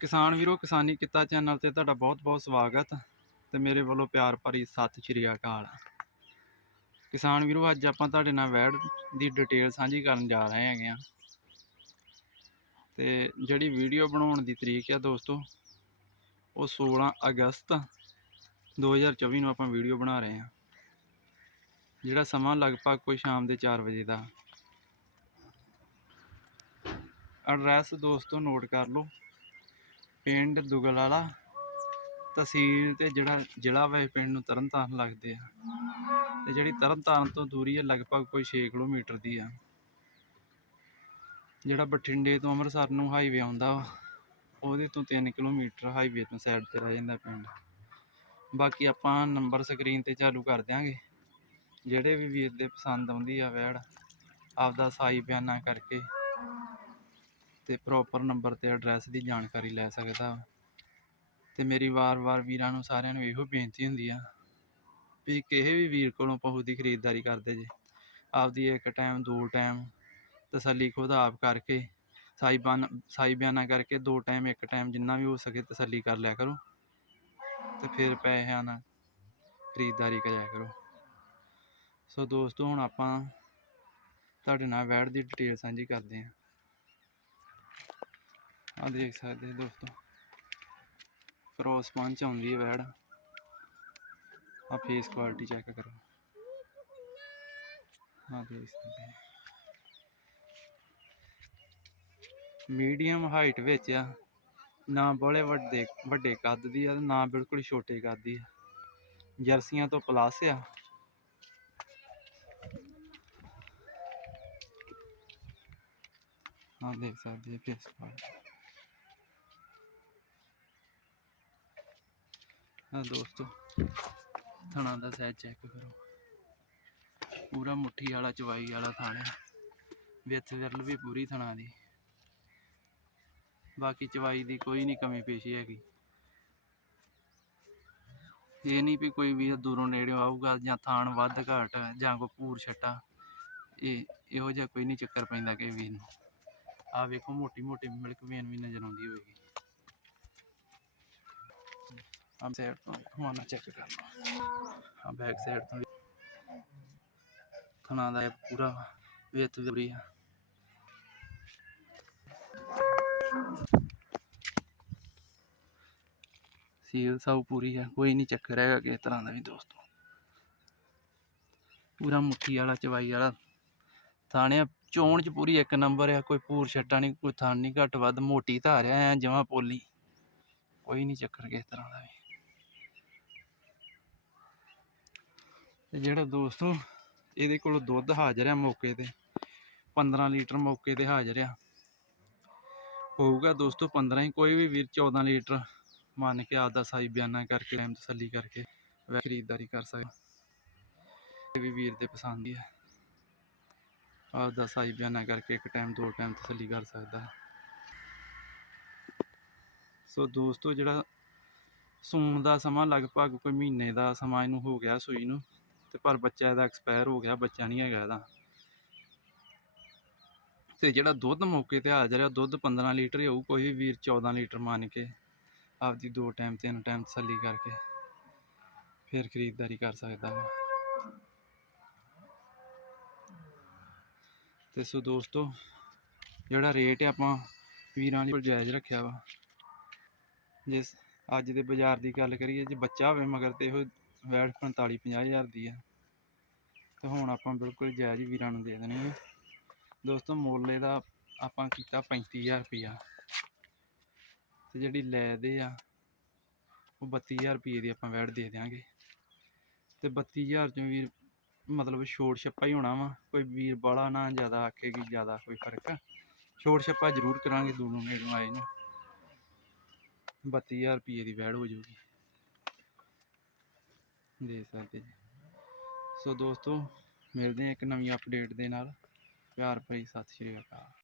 ਕਿਸਾਨ ਵੀਰੋ, ਕਿਸਾਨੀ ਕਿੱਤਾ ਚੈਨਲ ਤੇ ਤੁਹਾਡਾ ਬਹੁਤ-ਬਹੁਤ ਸਵਾਗਤ ਤੇ ਮੇਰੇ ਵੱਲੋਂ ਪਿਆਰ ਭਰੀ ਸਤਿ ਸ਼੍ਰੀ ਅਕਾਲ। ਕਿਸਾਨ ਵੀਰੋ, ਅੱਜ ਆਪਾਂ ਤੁਹਾਡੇ ਨਾਲ ਵੈੜ ਦੀ ਡਿਟੇਲ ਸਾਂਝੀ ਕਰਨ ਜਾ ਰਹੇ ਹੈਗੇ ਆ ਤੇ ਜਿਹੜੀ ਵੀਡੀਓ ਬਣਾਉਣ ਦੀ ਤਰੀਕ ਹੈ ਦੋਸਤੋ, ਉਹ 16 ਅਗਸਤ 2024 ਨੂੰ ਆਪਾਂ ਵੀਡੀਓ ਬਣਾ ਰਹੇ ਹਾਂ। ਜਿਹੜਾ ਸਮਾਂ ਲਗਭਗ ਕੋਈ ਸ਼ਾਮ ਦੇ 4 ਵਜੇ ਦਾ। ਐਡਰੈਸ ਦੋਸਤੋ ਨੋਟ ਕਰ ਲਓ। ਪਿੰਡ ਦੁਗਲ ਵਾਲਾ ਤਹਿਸੀਲ ਤੇ ਜਿਹੜਾ ਜ਼ਿਲ੍ਹਾ ਵਾ ਇਹ ਪਿੰਡ ਨੂੰ ਤਰਨਤਾਰਨ ਲੱਗਦੇ ਆ। ਤੇ ਜਿਹੜੀ ਤਰਨਤਾਰਨ ਤੋਂ ਦੂਰੀ ਹੈ ਲਗਭਗ ਕੋਈ 6 ਕਿਲੋਮੀਟਰ ਦੀ ਆ। ਜਿਹੜਾ ਬਠਿੰਡੇ ਤੋਂ ਅੰਮ੍ਰਿਤਸਰ ਨੂੰ ਹਾਈਵੇ ਆਉਂਦਾ ਵਾ, ਉਹਦੇ ਤੋਂ 3 ਕਿਲੋਮੀਟਰ ਹਾਈਵੇ ਤੋਂ ਸਾਈਡ ਤੇ ਰਹਿ ਜਾਂਦਾ ਪਿੰਡ। ਬਾਕੀ ਆਪਾਂ ਨੰਬਰ ਸਕਰੀਨ ਤੇ ਚਾਲੂ ਕਰ ਦਿਆਂਗੇ। ਜਿਹੜੇ ਵੀ ਵੀਰ ਦੇ ਪਸੰਦ ਆਉਂਦੀ ਆ ਵੈੜ ਆਪਦਾ ਸਾਈ ਬਿਆਨਾ ਕਰਕੇ ਤੇ ਪ੍ਰੋਪਰ ਨੰਬਰ ਤੇ ਐਡਰੈਸ ਦੀ ਜਾਣਕਾਰੀ ਲੈ ਸਕਦਾ ਵਾ। ਤੇ ਮੇਰੀ ਵਾਰ-ਵਾਰ ਵੀਰਾਂ ਨੂੰ ਸਾਰਿਆਂ ਨੂੰ ਇਹੋ ਬੇਨਤੀ ਹੁੰਦੀ ਆ ਵੀ ਕਿਸੇ ਵੀ ਵੀਰ ਕੋਲੋਂ ਪਸ਼ੂ ਦੀ ਖਰੀਦਦਾਰੀ ਕਰਦੇ ਜੇ। ਆਪਦੀ ਇੱਕ ਟਾਈਮ ਦੋ ਟਾਈਮ ਤਸੱਲੀ ਖੁਦ ਆਪ ਕਰਕੇ ਸਾਈਬਾਨ ਸਾਈ ਬਿਆਨਾ ਕਰਕੇ ਦੋ ਟਾਈਮ ਇੱਕ ਟਾਈਮ ਜਿੰਨਾ ਵੀ ਹੋ ਸਕੇ ਤਸੱਲੀ ਕਰ ਲਿਆ ਕਰੋ। ਤੇ ਫਿਰ ਪੈਸਿਆਂ ਨਾਲ ਖਰੀਦਦਾਰੀ ਕਰਿਆ ਕਰੋ। ਸੋ ਦੋਸਤੋ, ਹੁਣ ਆਪਾਂ ਤੁਹਾਡੇ ਨਾਲ ਵੈਟ ਦੀ ਡਿਟੇਲ ਸਾਂਝੀ ਕਰਦੇ ਹਾਂ ਆ ਦੇਖ ਸਕਦੇ ਦੋਸਤੋ। ਕ੍ਰੋਸ ਪੰਚ ਆਉਂਦੀ ਹੈ ਵੈੜ ਆ ਫੇਸ ਕੁਆਲਿਟੀ ਚੈੱਕ ਕਰੋ। ਆ ਦੇਖ ਸਕਦੇ ਮੀਡੀਅਮ ਹਾਈਟ ਵਿੱਚ ਆ। ਨਾ ਬੜੇ ਵੱਡੇ ਵੱਡੇ ਕੱਦ ਦੀ ਆ ਨਾ ਬਿਲਕੁਲ ਛੋਟੇ ਕੱਦ ਦੀ ਆ। ਜਰਸੀਆਂ ਤੋਂ ਪਲੱਸ ਆ। ਆ ਦੇਖ ਸਕਦੇ ਫੇਸ ਕੁਆਲਿਟੀ ਹਾਂ ਦੋਸਤੋ, ਥਣਾ ਦਾ ਸਾਈਜ਼ ਚੈੱਕ ਕਰੋ। ਪੂਰਾ ਮੁੱਠੀ ਵਾਲਾ, ਚਵਾਈ ਵਾਲਾ ਥਾਣਾ ਹੈ ਵਿੱਚ ਵਿਰਲ ਵੀ ਪੂਰੀ ਥਣਾ ਦੀ। ਬਾਕੀ ਚਵਾਈ ਦੀ ਕੋਈ ਨਹੀਂ ਕਮੀ ਪੇਸ਼ੀ ਹੈਗੀ। ਇਹ ਨਹੀਂ ਵੀ ਕੋਈ ਵੀ ਦੂਰੋਂ ਨੇੜਿਓਂ ਆਊਗਾ ਜਾਂ ਥਾਣ ਵੱਧ ਘਾਟ ਜਾਂ ਕੋਈ ਪੂਰ ਛੱਟਾ, ਇਹ ਇਹੋ ਜਿਹਾ ਕੋਈ ਨਹੀਂ ਚੱਕਰ ਪੈਂਦਾ ਕਿ ਵੀਰ ਨੂੰ। ਆ ਵੇਖੋ ਮੋਟੀ ਮੋਟੀ ਮਿਲਕ ਵੇਨ ਵੀ ਨਜ਼ਰ ਆਉਂਦੀ ਹੋਏਗੀ। ਆ ਸਾਈਡ ਤੋਂ ਹਮਾਨਾ ਚੈੱਕ ਕਰ ਲਓ ਆ ਬੈਕ ਸਾਈਡ ਤੋਂ ਥਣਾ ਦਾ ਪੂਰਾ ਵਿੱਥ ਪੂਰੀ ਆ ਸੀਲ ਸਭ ਪੂਰੀ ਆ ਕੋਈ ਨਹੀਂ ਚੱਕਰ ਹੈਗਾ ਕਿਸੇ ਤਰ੍ਹਾਂ ਦਾ ਵੀ ਦੋਸਤੋ ਪੂਰਾ ਮੁੱਠੀ ਵਾਲਾ ਚਵਾਈ ਵਾਲਾ ਥਾਣਿਆ ਚੋਣ ਚ ਪੂਰੀ ਇੱਕ ਨੰਬਰ ਆ, ਕੋਈ ਪੂਰ ਛੱਟਾ ਨਹੀਂ ਕੋਈ ਥਾਣ ਨਹੀਂ ਘੱਟ ਵੱਧ, ਮੋਟੀ ਧਾਰਿਆ ਐ ਜਮਾ ਪੋਲੀ। ਕੋਈ ਨਹੀਂ ਚੱਕਰ ਕਿਸੇ ਤਰ੍ਹਾਂ ਦਾ ਵੀ। ਤੇ ਜਿਹੜਾ ਦੋਸਤੋ, ਇਹਦੇ ਕੋਲ ਦੁੱਧ ਹਾਜ਼ਰ ਆ ਮੌਕੇ ਤੇ। 15 ਲੀਟਰ ਮੌਕੇ ਤੇ ਹਾਜ਼ਰ ਆ। ਹੋਊਗਾ ਦੋਸਤੋ 15 ਹੀ, ਕੋਈ ਵੀ ਵੀਰ 14 ਲੀਟਰ ਮੰਨ ਕੇ ਆਪਦਾ ਸਾਈ ਬਿਆਨਾ ਕਰਕੇ, ਟਾਈਮ ਤਸੱਲੀ ਕਰਕੇ ਵੈ ਖਰੀਦਦਾਰੀ ਕਰ ਸਕਦਾ। ਇਹ ਵੀ ਵੀਰ ਦੇ ਪਸੰਦ ਹੀ ਆ। ਆਪਦਾ ਸਾਈ ਬਿਆਨਾ ਕਰਕੇ ਇੱਕ ਟਾਈਮ, ਦੋ ਟਾਈਮ ਤਸੱਲੀ ਕਰ ਸਕਦਾ। ਸੋ ਦੋਸਤੋ ਜਿਹੜਾ ਸੂਣ ਦਾ ਸਮਾਂ, ਲਗਭਗ ਕੋਈ ਮਹੀਨੇ ਦਾ ਸਮਾਂ ਇਹਨੂੰ ਹੋ ਗਿਆ ਸੂਈ ਨੂੰ। ਤੇ ਪਰ ਬੱਚਾ ਇਹਦਾ ਐਕਸਪਾਇਰ ਹੋ ਗਿਆ, ਬੱਚਾ ਨਹੀਂ ਹੈਗਾ ਇਹਦਾ। ਤੇ ਜਿਹੜਾ ਦੁੱਧ ਮੌਕੇ ਤੇ ਹਾਜ਼ਰ ਆ, ਦੁੱਧ 15 ਲੀਟਰ ਹੀ ਹੋਊ, ਕੋਈ ਵੀ ਵੀਰ 14 ਲੀਟਰ ਮੰਨ ਕੇ ਆਪਦੀ ਦੋ ਟਾਈਮ ਤਿੰਨ ਟਾਈਮ ਤਸੱਲੀ ਕਰਕੇ ਫਿਰ ਖਰੀਦਦਾਰੀ ਕਰ ਸਕਦਾ ਵਾ। ਤੇ ਸੋ ਦੋਸਤੋ, ਜਿਹੜਾ ਰੇਟ ਹੈ ਆਪਾਂ ਵੀਰਾਂ ਲਈ ਜਾਇਜ਼ ਰੱਖਿਆ ਵਾ। ਜਿਸ ਅੱਜ ਦੇ ਬਾਜ਼ਾਰ ਦੀ ਗੱਲ ਕਰੀਏ, ਜੇ ਬੱਚਾ ਹੋਵੇ ਮਗਰ ਤੇ ਇਹੋ ਵੈਟ 45 50 ਹਜ਼ਾਰ ਦੀ ਆ। ਤੇ ਹੁਣ ਆਪਾਂ ਬਿਲਕੁਲ ਜਾਇਜ਼ ਵੀਰਾਂ ਨੂੰ ਦੇ ਦੇਣੀ ਹੈ ਦੋਸਤੋ, ਮੁੱਲ ਦਾ ਆਪਾਂ ਕੀਤਾ 35000 ਰੁਪਈਆ। ਤੇ ਜਿਹੜੀ ਲੈ ਦੇ ਆ, ਉਹ 32000 ਰੁਪਏ ਦੀ ਆਪਾਂ ਵੈਟ ਦੇ ਦਿਆਂਗੇ। ਤੇ 32000 ਚੋਂ ਵੀਰ ਮਤਲਬ ਛੋਟ ਛੱਪਾ ਹੀ ਹੋਣਾ ਵਾ। ਕੋਈ ਵੀਰ ਬਾਲਾ ਨਾ ਜ਼ਿਆਦਾ ਆਖੇਗੀ ਜ਼ਿਆਦਾ ਕੋਈ ਫ਼ਰਕ ਛੋਟ ਛੱਪਾ ਜ਼ਰੂਰ ਕਰਾਂਗੇ, ਦੂਰੋਂ ਨੇੜੋਂ ਆਏ ਨੂੰ। 32000 ਰੁਪਏ ਦੀ ਵੈੜ ਹੋ ਜਾਊਗੀ। ਦੇ ਸਕਦੇ। ਜੀ ਸੋ ਦੋਸਤੋ, ਮਿਲਦੇ ਹਾਂ ਇੱਕ ਨਵੀਂ ਅਪਡੇਟ ਦੇ ਨਾਲ। ਪਿਆਰ ਭਰੀ ਸਤਿ ਸ਼੍ਰੀ ਅਕਾਲ।